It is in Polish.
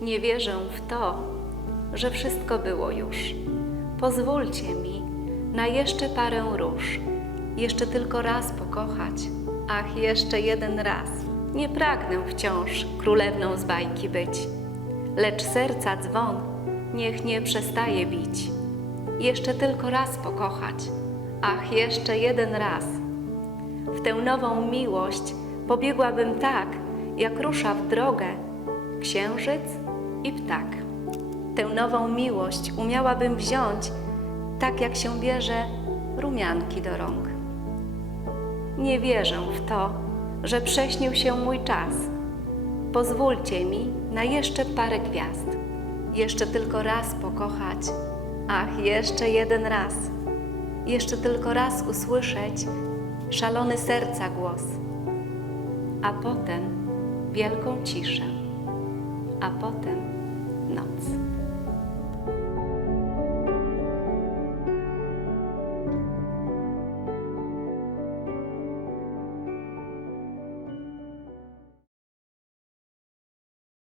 Nie wierzę w to, że wszystko było już. Pozwólcie mi na jeszcze parę róż, jeszcze tylko raz pokochać, ach, jeszcze jeden raz. Nie pragnę wciąż królewną z bajki być, lecz serca dzwon niech nie przestaje bić. Jeszcze tylko raz pokochać, ach, jeszcze jeden raz. W tę nową miłość pobiegłabym tak, jak rusza w drogę księżyc i ptak. Tę nową miłość umiałabym wziąć, tak jak się bierze rumianki do rąk. Nie wierzę w to, że prześnił się mój czas. Pozwólcie mi na jeszcze parę gwiazd, jeszcze tylko raz pokochać, ach, jeszcze jeden raz, jeszcze tylko raz usłyszeć szalony serca głos, a potem wielką ciszę, a potem noc.